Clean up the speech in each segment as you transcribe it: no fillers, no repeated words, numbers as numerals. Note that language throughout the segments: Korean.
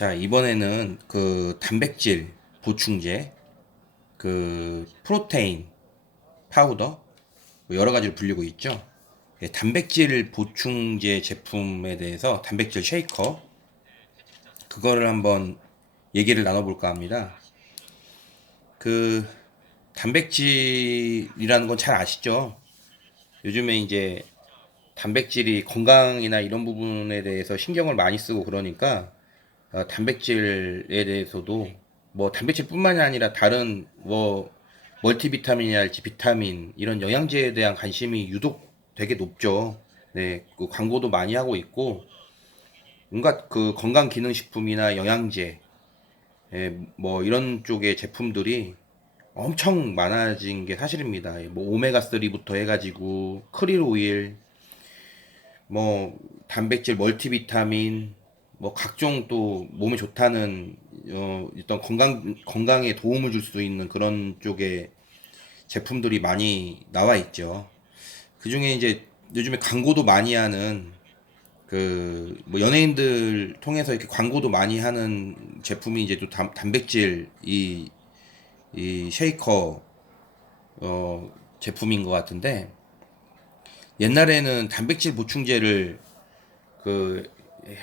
자, 이번에는 그 단백질 보충제, 그 프로테인 파우더 뭐 여러 가지로 불리고 있죠. 예, 단백질 보충제 제품에 대해서 단백질 쉐이커 그거를 한번 얘기를 나눠볼까 합니다. 그 단백질이라는 건 잘 아시죠? 요즘에 이제 단백질이 건강이나 이런 부분에 대해서 신경을 많이 쓰고 그러니까 단백질에 대해서도 뭐 단백질뿐만이 아니라 다른 뭐 멀티비타민이랄지 비타민 이런 영양제에 대한 관심이 유독 되게 높죠. 네, 그 광고도 많이 하고 있고 온갖 그 건강 기능 식품이나 영양제, 뭐 이런 쪽의 제품들이 엄청 많아진 게 사실입니다. 뭐 오메가 3부터 해가지고 크릴 오일, 뭐 단백질 멀티비타민 뭐 각종 또 몸에 좋다는 어떤 건강에 도움을 줄 수 있는 그런 쪽의 제품들이 많이 나와 있죠. 그중에 이제 요즘에 광고도 많이 하는 그 뭐 연예인들 통해서 이렇게 광고도 많이 하는 제품이 이제 또 단백질 이 쉐이커 제품인 것 같은데, 옛날에는 단백질 보충제를 그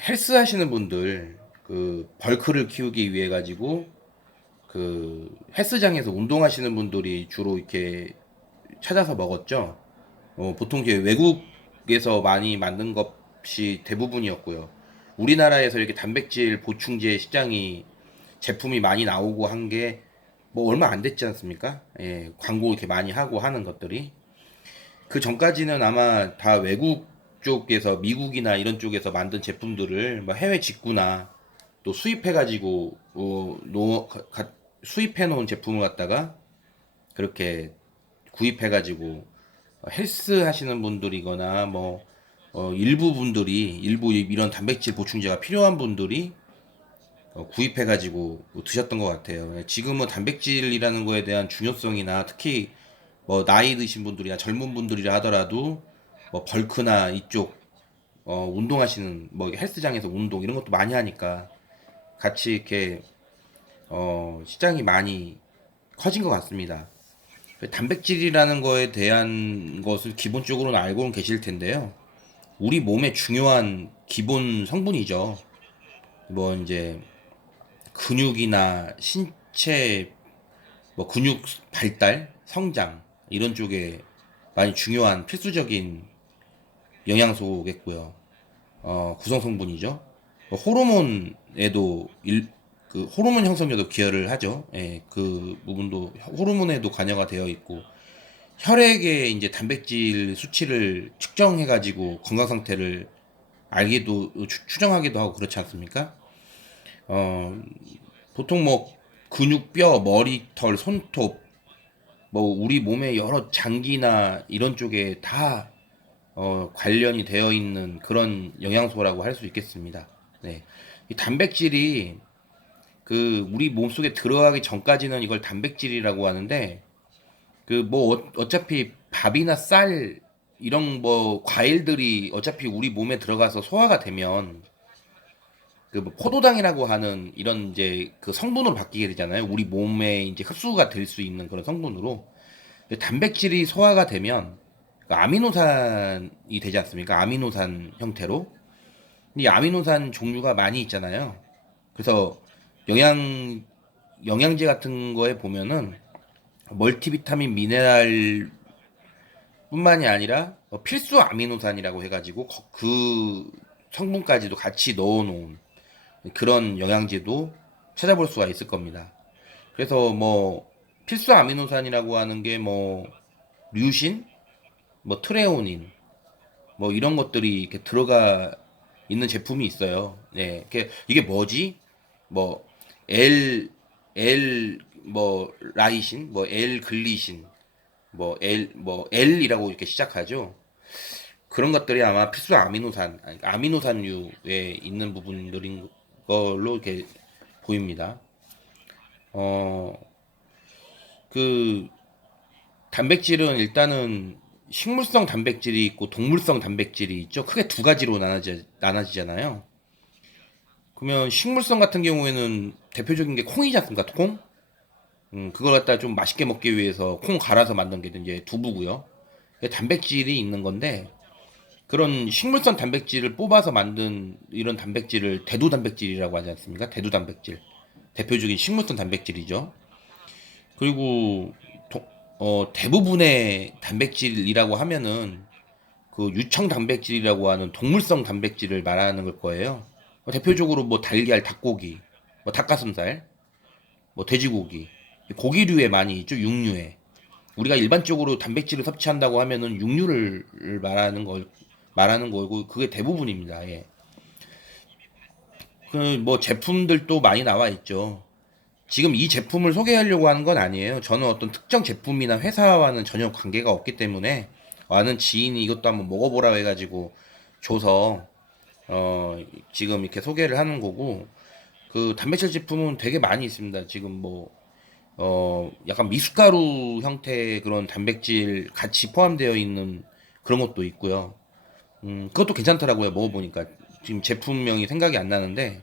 헬스 하시는 분들 그 벌크를 키우기 위해 가지고 그 헬스장에서 운동하시는 분들이 주로 이렇게 찾아서 먹었죠. 보통 이제 외국에서 많이 만든 것이 대부분이었고요. 우리나라에서 이렇게 단백질 보충제 시장이 제품이 많이 나오고 한 게 뭐 얼마 안 됐지 않습니까? 예, 광고 이렇게 많이 하고 하는 것들이. 그 전까지는 아마 다 외국 쪽에서 미국이나 이런 쪽에서 만든 제품들을 뭐 해외 직구나 또 수입해가지고 수입해 놓은 제품을 갖다가 그렇게 구입해가지고 헬스 하시는 분들이거나 뭐 일부 분들이 일부 이런 단백질 보충제가 필요한 분들이 구입해가지고 드셨던 것 같아요. 지금은 단백질이라는 거에 대한 중요성이나 특히 뭐 나이 드신 분들이나 젊은 분들이라 하더라도 뭐 벌크나 이쪽 운동하시는 뭐 헬스장에서 운동 이런 것도 많이 하니까 같이 이렇게 시장이 많이 커진 것 같습니다. 단백질이라는 거에 대한 것을 기본적으로는 알고는 계실 텐데요. 우리 몸에 중요한 기본 성분이죠. 뭐 이제 근육이나 신체 뭐 근육 발달, 성장 이런 쪽에 많이 중요한 필수적인 영양소겠고요. 구성 성분이죠. 호르몬에도 그 호르몬 형성에도 기여를 하죠. 예, 그 부분도 호르몬에도 관여가 되어 있고 혈액에 이제 단백질 수치를 측정해 가지고 건강 상태를 알기도 추정하기도 하고 그렇지 않습니까? 어, 보통 뭐 근육, 뼈, 머리털, 손톱 뭐 우리 몸의 여러 장기나 이런 쪽에 다 관련이 되어 있는 그런 영양소라고 할 수 있겠습니다. 네. 이 단백질이 그 우리 몸속에 들어가기 전까지는 이걸 단백질이라고 하는데 그 뭐 어차피 밥이나 쌀 이런 뭐 과일들이 어차피 우리 몸에 들어가서 소화가 되면 그뭐 포도당이라고 하는 이런 이제 그 성분으로 바뀌게 되잖아요. 우리 몸에 이제 흡수가 될 수 있는 그런 성분으로. 단백질이 소화가 되면 그 아미노산이 되지 않습니까? 아미노산 형태로. 이 아미노산 종류가 많이 있잖아요. 그래서 영양 영양제 같은 거에 보면은 멀티비타민 미네랄 뿐만이 아니라 필수 아미노산이라고 해가지고 그 성분까지도 같이 넣어놓은 그런 영양제도 찾아볼 수가 있을 겁니다. 그래서 뭐 필수 아미노산이라고 하는 게 뭐 류신, 뭐 트레오닌, 뭐 이런 것들이 이렇게 들어가 있는 제품이 있어요. 네, 이게 뭐지? 뭐 뭐 라이신, 뭐 L 글리신, 뭐 L이라고 이렇게 시작하죠. 그런 것들이 아마 필수 아미노산류에 있는 부분들인 걸로 이렇게 보입니다. 어, 그 단백질은 일단은 식물성 단백질이 있고 동물성 단백질이 있죠. 크게 두 가지로 나눠지잖아요. 그러면 식물성 같은 경우에는 대표적인 게 콩이지 않습니까? 콩? 그걸 갖다 좀 맛있게 먹기 위해서 콩 갈아서 만든 게 이제 두부고요. 이게 단백질이 있는 건데 그런 식물성 단백질을 뽑아서 만든 이런 단백질을 대두 단백질이라고 하지 않습니까? 대두 단백질. 대표적인 식물성 단백질이죠. 그리고 대부분의 단백질이라고 하면은 그 유청 단백질이라고 하는 동물성 단백질을 말하는 걸 거예요. 대표적으로 뭐 달걀, 닭고기, 뭐 닭가슴살, 뭐 돼지고기, 고기류에 많이 있죠. 육류에. 우리가 일반적으로 단백질을 섭취한다고 하면은 육류를 말하는 거고 그게 대부분입니다. 예. 그 뭐 제품들도 많이 나와 있죠. 지금 이 제품을 소개하려고 하는 건 아니에요. 저는 어떤 특정 제품이나 회사와는 전혀 관계가 없기 때문에 아는 지인이 이것도 한번 먹어보라 해가지고 줘서 지금 이렇게 소개를 하는 거고 그 단백질 제품은 되게 많이 있습니다. 지금 뭐 약간 미숫가루 형태의 그런 단백질 같이 포함되어 있는 그런 것도 있고요. 그것도 괜찮더라고요. 먹어보니까 지금 제품명이 생각이 안 나는데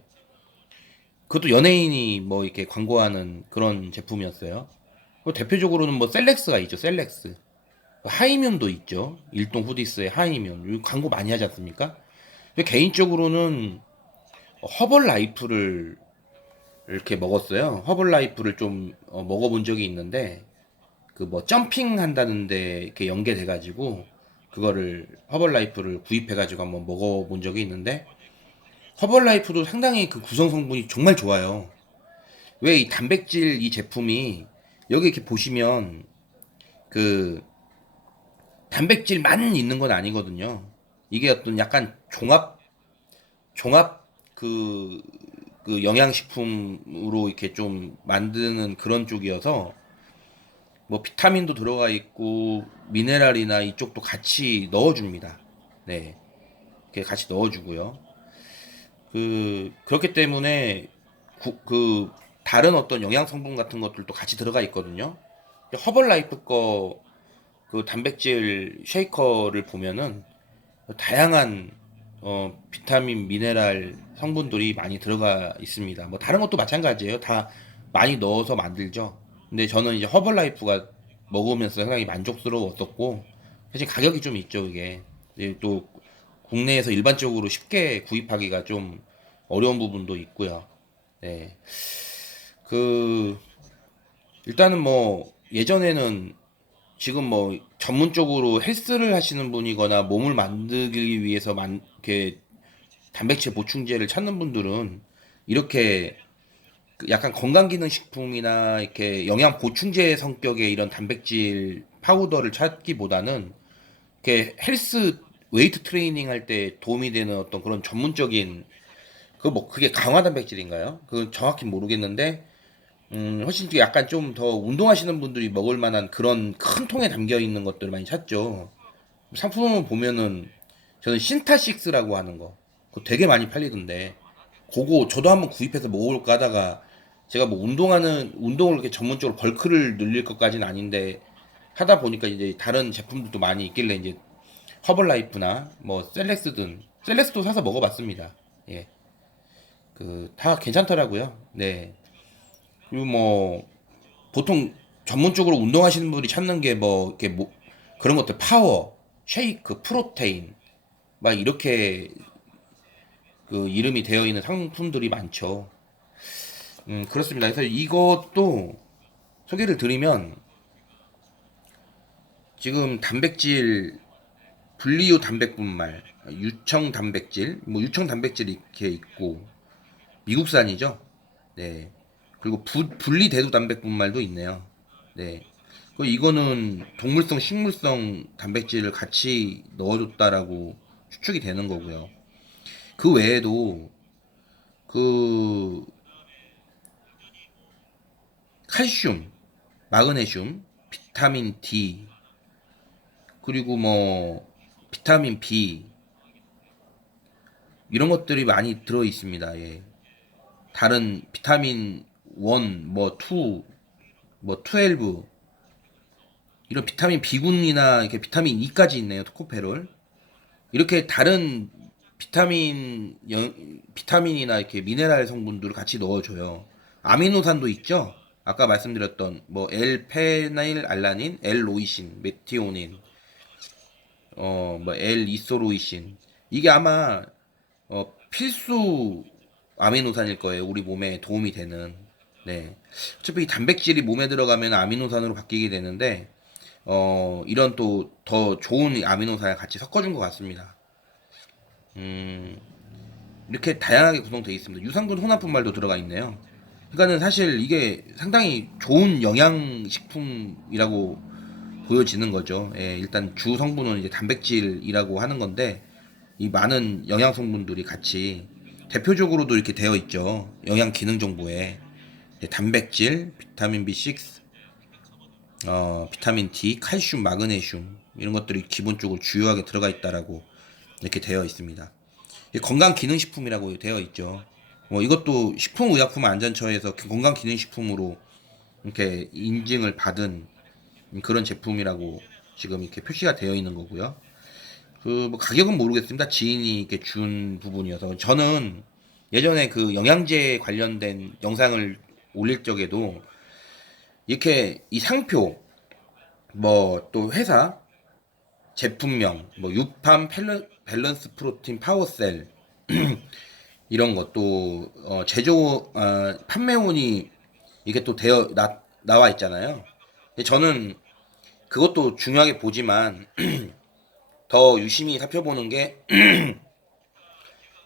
그것도 연예인이 뭐 이렇게 광고하는 그런 제품이었어요. 대표적으로는 뭐 셀렉스가 있죠. 셀렉스. 하이면도 있죠. 일동 후디스의 하이면. 이거 광고 많이 하지 않습니까? 근데 개인적으로는 허벌 라이프를 이렇게 먹었어요. 허벌 라이프를 좀 먹어본 적이 있는데 그 뭐 점핑 한다는데 이렇게 연계돼가지고 그거를 허벌 라이프를 구입해가지고 한번 먹어본 적이 있는데 허벌 라이프도 상당히 그 구성 성분이 정말 좋아요. 왜 이 단백질 이 제품이 여기 이렇게 보시면 그 단백질만 있는 건 아니거든요. 이게 어떤 약간 종합 그 영양식품으로 이렇게 좀 만드는 그런 쪽이어서 뭐 비타민도 들어가 있고 미네랄이나 이쪽도 같이 넣어줍니다. 네, 이렇게 같이 넣어주고요. 그렇기 때문에 그 다른 어떤 영양 성분 같은 것들도 같이 들어가 있거든요. 허벌라이프 거 그 단백질 쉐이커를 보면은 다양한 비타민, 미네랄 성분들이 많이 들어가 있습니다. 뭐 다른 것도 마찬가지예요. 다 많이 넣어서 만들죠. 근데 저는 이제 허벌라이프가 먹으면서 상당히 만족스러웠었고 사실 가격이 좀 있죠, 이게. 이제 또 국내에서 일반적으로 쉽게 구입하기가 좀 어려운 부분도 있고요. 네. 그 일단은 뭐 예전에는 지금 뭐 전문적으로 헬스를 하시는 분이거나 몸을 만들기 위해서 이렇게 단백질 보충제를 찾는 분들은 이렇게 그 약간 건강기능식품이나 이렇게 영양 보충제 성격의 이런 단백질 파우더를 찾기보다는 이렇게 헬스 웨이트 트레이닝 할 때 도움이 되는 어떤 그런 전문적인 그 뭐 그게 강화 단백질인가요? 그건 정확히 모르겠는데 훨씬 약간 좀 더 운동하시는 분들이 먹을 만한 그런 큰 통에 담겨 있는 것들을 많이 찾죠. 상품을 보면은 저는 신타식스라고 하는 거 그거 되게 많이 팔리던데 그거 저도 한번 구입해서 먹어볼까 하다가 제가 뭐 운동을 이렇게 전문적으로 벌크를 늘릴 것까지는 아닌데 하다 보니까 이제 다른 제품들도 많이 있길래 이제 허벌라이프나 뭐 셀렉스도 사서 먹어봤습니다. 예, 그 다 괜찮더라고요. 네. 그리고 뭐 보통 전문적으로 운동하시는 분들이 찾는 게 뭐 이렇게 뭐 그런 것들 파워, 쉐이크, 프로테인 막 이렇게 그 이름이 되어 있는 상품들이 많죠. 그렇습니다. 그래서 이것도 소개를 드리면 지금 단백질 분리유 단백분말, 유청 단백질, 뭐 유청 단백질 이렇게 있고 미국산이죠. 네. 그리고 분리 대두 단백분말도 있네요. 네. 그 이거는 동물성, 식물성 단백질을 같이 넣어줬다라고 추측이 되는 거고요. 그 외에도 그 칼슘, 마그네슘, 비타민 D, 그리고 뭐 비타민 B 이런 것들이 많이 들어 있습니다. 예. 다른 비타민 1, 뭐 2, 뭐 12 이런 비타민 B군이나 이렇게 비타민 E까지 있네요. 토코페롤. 이렇게 다른 비타민이나 이렇게 미네랄 성분들을 같이 넣어줘요. 아미노산도 있죠. 아까 말씀드렸던 뭐 L-페나일알라닌, L-로이신, 메티오닌, 뭐 L-이소로이신. 이게 아마 필수 아미노산일 거예요. 우리 몸에 도움이 되는. 네. 어차피 이 단백질이 몸에 들어가면 아미노산으로 바뀌게 되는데, 이런 또 더 좋은 아미노산을 같이 섞어준 것 같습니다. 음, 이렇게 다양하게 구성되어 있습니다. 유산균 혼합분말도 들어가 있네요. 그러니까는 사실 이게 상당히 좋은 영양식품이라고 보여지는 거죠. 예, 일단 주 성분은 이제 단백질이라고 하는 건데, 이 많은 영양 성분들이 같이 대표적으로도 이렇게 되어 있죠. 영양 기능 정보에 단백질, 비타민 B6, 비타민 D, 칼슘, 마그네슘 이런 것들이 기본적으로 주요하게 들어가 있다라고 이렇게 되어 있습니다. 건강 기능 식품이라고 되어 있죠. 뭐 이것도 식품의약품안전처에서 건강 기능 식품으로 이렇게 인증을 받은 그런 제품이라고 지금 이렇게 표시가 되어 있는 거고요. 그 뭐 가격은 모르겠습니다. 지인이 이렇게 준 부분이어서 저는 예전에 그 영양제 관련된 영상을 올릴 적에도 이렇게 이 상표 뭐 또 회사 제품명 뭐 유팜 밸런스 프로틴 파워셀 이런 것도 제조 판매원이 이게 또 나와 있잖아요. 근데 저는 그것도 중요하게 보지만 더 유심히 살펴보는 게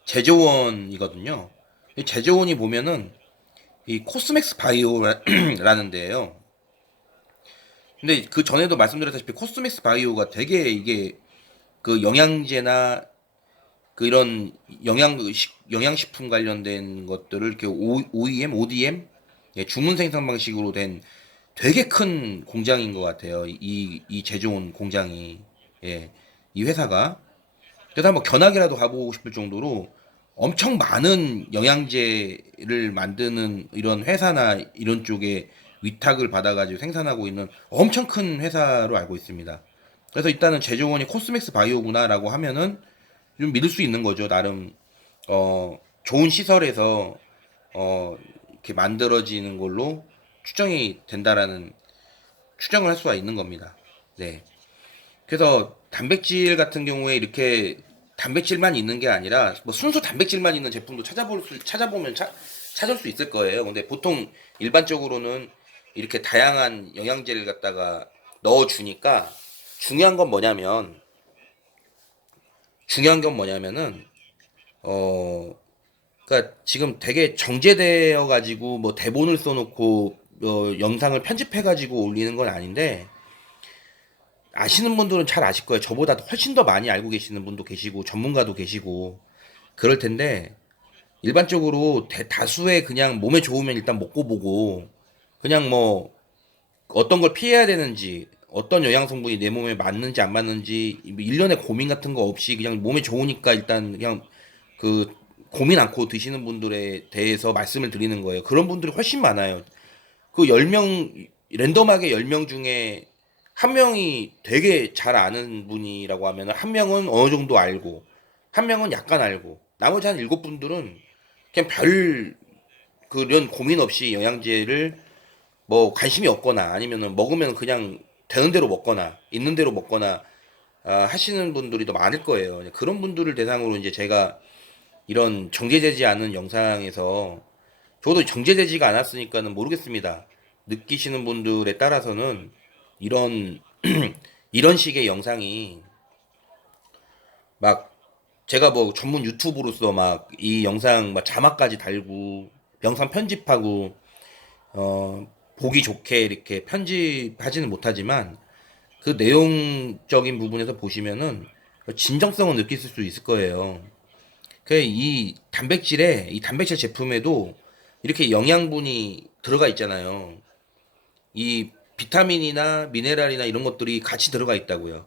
제조원이거든요. 이 제조원이 보면은 이 코스맥스 바이오라는 데예요. 근데 그 전에도 말씀드렸다시피 코스맥스 바이오가 되게 이게 그 영양제나 그 이런 영양식품 관련된 것들을 이렇게 OEM, ODM 예, 주문 생산 방식으로 된 되게 큰 공장인 것 같아요. 이 제조원 공장이 예, 이 회사가 그래서 한번 견학이라도 가보고 싶을 정도로 엄청 많은 영양제를 만드는 이런 회사나 이런 쪽에 위탁을 받아가지고 생산하고 있는 엄청 큰 회사로 알고 있습니다. 그래서 일단은 제조원이 코스맥스 바이오구나라고 하면은 좀 믿을 수 있는 거죠. 나름 좋은 시설에서 이렇게 만들어지는 걸로 추정이 된다라는 추정을 할 수가 있는 겁니다. 네. 그래서 단백질 같은 경우에 이렇게 단백질만 있는 게 아니라 뭐 순수 단백질만 있는 제품도 찾아보면 찾을 수 있을 거예요. 근데 보통 일반적으로는 이렇게 다양한 영양제를 갖다가 넣어 주니까 중요한 건 뭐냐면 중요한 건 뭐냐면은 어 그러니까 지금 되게 정제되어 가지고 뭐 대본을 써놓고 영상을 편집해 가지고 올리는 건 아닌데 아시는 분들은 잘 아실 거예요. 저보다 훨씬 더 많이 알고 계시는 분도 계시고 전문가도 계시고 그럴 텐데 일반적으로 대다수의 그냥 몸에 좋으면 일단 먹고 보고 그냥 뭐 어떤 걸 피해야 되는지 어떤 영양 성분이 내 몸에 맞는지 안 맞는지 일련의 고민 같은 거 없이 그냥 몸에 좋으니까 일단 그냥 그 고민 않고 드시는 분들에 대해서 말씀을 드리는 거예요. 그런 분들이 훨씬 많아요. 그 10명 랜덤하게 10명 중에 한 명이 되게 잘 아는 분이라고 하면 한 명은 어느 정도 알고 한 명은 약간 알고 나머지 한 7분들은 그냥 별 그런 고민 없이 영양제를 뭐 관심이 없거나 아니면은 먹으면 그냥 되는 대로 먹거나 있는 대로 먹거나 하시는 분들이 더 많을 거예요. 그런 분들을 대상으로 이제 제가 이런 정제되지 않은 영상에서 저도 정제되지가 않았으니까는 모르겠습니다. 느끼시는 분들에 따라서는 이런 이런 식의 영상이 막 제가 뭐 전문 유튜브로서 막 이 영상 막 자막까지 달고 영상 편집하고 보기 좋게 이렇게 편집하지는 못하지만 그 내용적인 부분에서 보시면은 진정성을 느낄 수 있을 거예요. 이 단백질 제품에도 이렇게 영양분이 들어가 있잖아요. 이 비타민이나 미네랄이나 이런 것들이 같이 들어가 있다고요.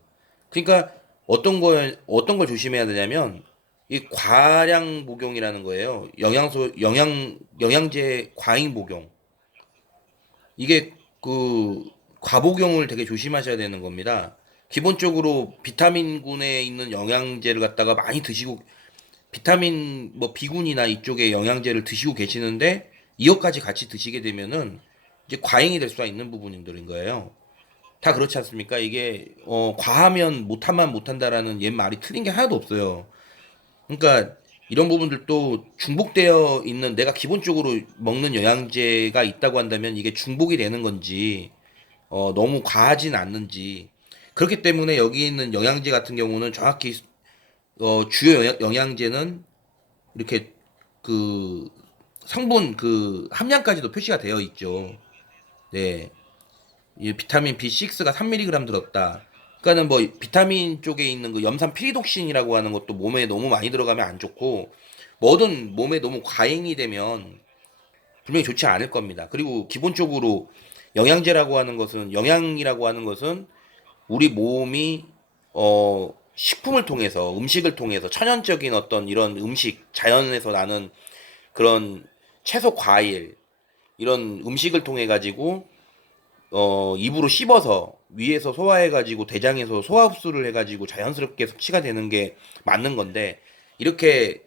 그러니까 어떤 걸 조심해야 되냐면 이 과량 복용이라는 거예요. 영양제 과잉 복용. 이게 그 과복용을 되게 조심하셔야 되는 겁니다. 기본적으로 비타민군에 있는 영양제를 갖다가 많이 드시고 비타민 뭐 B군이나 이쪽에 영양제를 드시고 계시는데 이것까지 같이 드시게 되면은 이제 과잉이 될 수가 있는 부분들인 거예요. 다 그렇지 않습니까? 이게 과하면 못하면 못한다라는 옛 말이 틀린 게 하나도 없어요. 그러니까 이런 부분들도 중복되어 있는 내가 기본적으로 먹는 영양제가 있다고 한다면 이게 중복이 되는 건지 너무 과하진 않는지 그렇기 때문에 여기 있는 영양제 같은 경우는 정확히 주요 영양제는 이렇게 그 성분 그 함량까지도 표시가 되어 있죠. 네. 이 비타민 B6가 3mg 들었다. 그러니까는 뭐 비타민 쪽에 있는 그 염산 피리독신이라고 하는 것도 몸에 너무 많이 들어가면 안 좋고 뭐든 몸에 너무 과잉이 되면 분명히 좋지 않을 겁니다. 그리고 기본적으로 영양제라고 하는 것은 영양이라고 하는 것은 우리 몸이 식품을 통해서 음식을 통해서 천연적인 어떤 이런 음식 자연에서 나는 그런 채소 과일 이런 음식을 통해 가지고 입으로 씹어서 위에서 소화해가지고 대장에서 소화 흡수를 해가지고 자연스럽게 섭취가 되는 게 맞는 건데 이렇게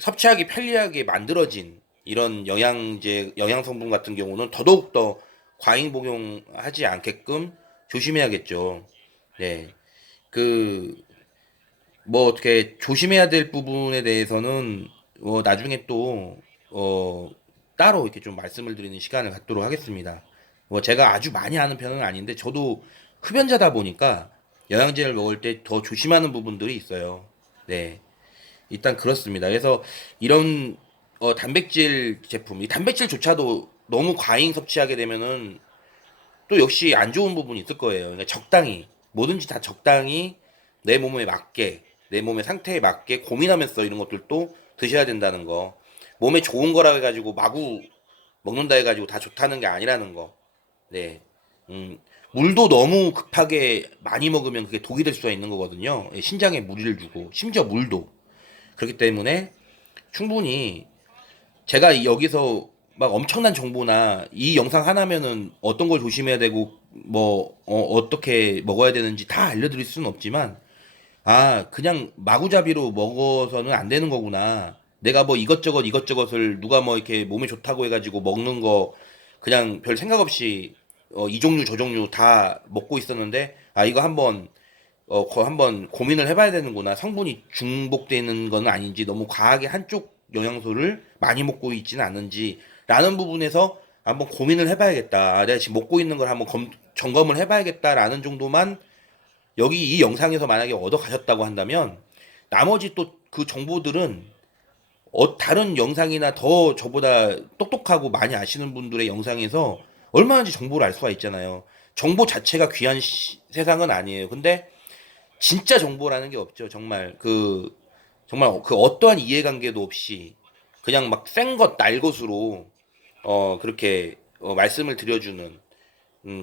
섭취하기 편리하게 만들어진 이런 영양제, 영양 성분 같은 경우는 더더욱더 과잉 복용하지 않게끔 조심해야겠죠. 네. 그, 뭐 어떻게 조심해야 될 부분에 대해서는 나중에 또 따로 이렇게 좀 말씀을 드리는 시간을 갖도록 하겠습니다. 뭐 제가 아주 많이 아는 편은 아닌데 저도 흡연자다 보니까 영양제를 먹을 때 더 조심하는 부분들이 있어요. 네. 일단 그렇습니다. 그래서 이런 단백질 제품, 이 단백질조차도 너무 과잉 섭취하게 되면은 또 역시 안 좋은 부분이 있을 거예요. 그러니까 적당히 뭐든지 다 적당히 내 몸에 맞게 내 몸의 상태에 맞게 고민하면서 이런 것들도 드셔야 된다는 거. 몸에 좋은 거라 해가지고 마구 먹는다 해가지고 다 좋다는 게 아니라는 거. 네. 물도 너무 급하게 많이 먹으면 그게 독이 될 수가 있는 거거든요. 예, 신장에 무리를 주고 심지어 물도 그렇기 때문에 충분히 제가 여기서 막 엄청난 정보나 이 영상 하나면은 어떤 걸 조심해야 되고 뭐 어떻게 먹어야 되는지 다 알려드릴 수는 없지만 그냥 마구잡이로 먹어서는 안 되는 거구나. 내가 뭐 이것저것 이것저것을 누가 뭐 이렇게 몸에 좋다고 해가지고 먹는 거 그냥 별 생각 없이 이 종류 저 종류 다 먹고 있었는데 이거 한번 한번 고민을 해봐야 되는구나. 성분이 중복되는 건 아닌지 너무 과하게 한쪽 영양소를 많이 먹고 있지는 않은지 라는 부분에서 한번 고민을 해봐야겠다. 내가 지금 먹고 있는 걸 한번 점검을 해봐야겠다라는 정도만 여기 이 영상에서 만약에 얻어 가셨다고 한다면 나머지 또 그 정보들은 다른 영상이나 더 저보다 똑똑하고 많이 아시는 분들의 영상에서 얼마든지 정보를 알 수가 있잖아요. 정보 자체가 귀한 세상은 아니에요. 근데 진짜 정보라는 게 없죠. 정말 그 어떠한 이해관계도 없이 그냥 막 센것 날것으로 그렇게 말씀을 드려주는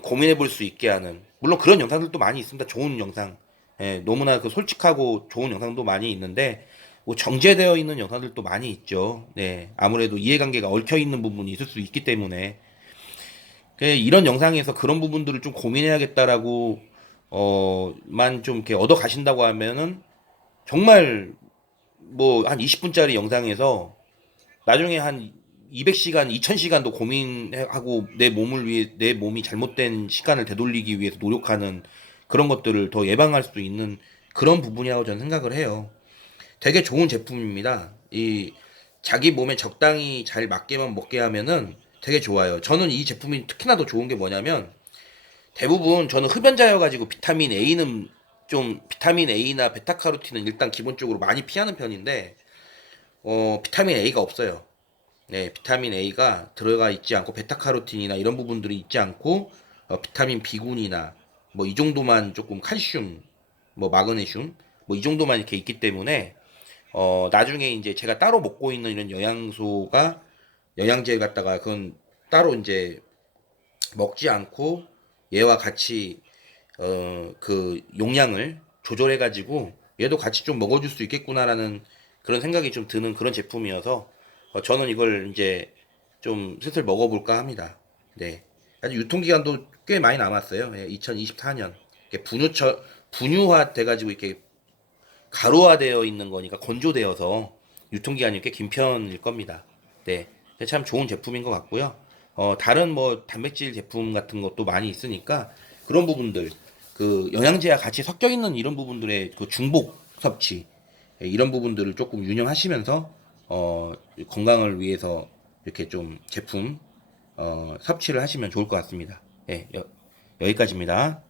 고민해 볼 수 있게 하는 물론 그런 영상들도 많이 있습니다. 좋은 영상. 예, 너무나 그 솔직하고 좋은 영상도 많이 있는데 뭐 정제되어 있는 영상들도 많이 있죠. 네, 아무래도 이해관계가 얽혀 있는 부분이 있을 수 있기 때문에 이런 영상에서 그런 부분들을 좀 고민해야겠다라고 만 좀 이렇게 얻어 가신다고 하면은 정말 뭐 한 20분짜리 영상에서 나중에 한 200시간, 2000시간도 고민하고 내 몸을 위해 내 몸이 잘못된 시간을 되돌리기 위해서 노력하는 그런 것들을 더 예방할 수 있는 그런 부분이라고 저는 생각을 해요. 되게 좋은 제품입니다. 이 자기 몸에 적당히 잘 맞게만 먹게 하면은 되게 좋아요. 저는 이 제품이 특히나 더 좋은 게 뭐냐면 대부분 저는 흡연자여가지고 비타민 A나 베타카로틴은 일단 기본적으로 많이 피하는 편인데 비타민 A가 없어요. 네, 비타민 A가 들어가 있지 않고 베타카로틴이나 이런 부분들이 있지 않고 비타민 B군이나 뭐 이 정도만 조금 칼슘, 뭐 마그네슘, 뭐 이 정도만 이렇게 있기 때문에 나중에 이제 제가 따로 먹고 있는 이런 영양소가 영양제 갖다가 그건 따로 이제 먹지 않고 얘와 같이 그 용량을 조절해 가지고 얘도 같이 좀 먹어줄 수 있겠구나라는 그런 생각이 좀 드는 그런 제품이어서 저는 이걸 이제 좀 슬슬 먹어볼까 합니다. 네. 아직 유통기간도 꽤 많이 남았어요. 예, 2024년. 분유화 돼가지고 이렇게 가루화되어 있는 거니까 건조되어서 유통기한이 꽤 긴 편일 겁니다. 네, 참 좋은 제품인 것 같고요. 다른 뭐 단백질 제품 같은 것도 많이 있으니까 그런 부분들, 그 영양제와 같이 섞여 있는 이런 부분들의 그 중복 섭취, 이런 부분들을 조금 유념하시면서 건강을 위해서 이렇게 좀 제품 섭취를 하시면 좋을 것 같습니다. 예, 여기까지입니다.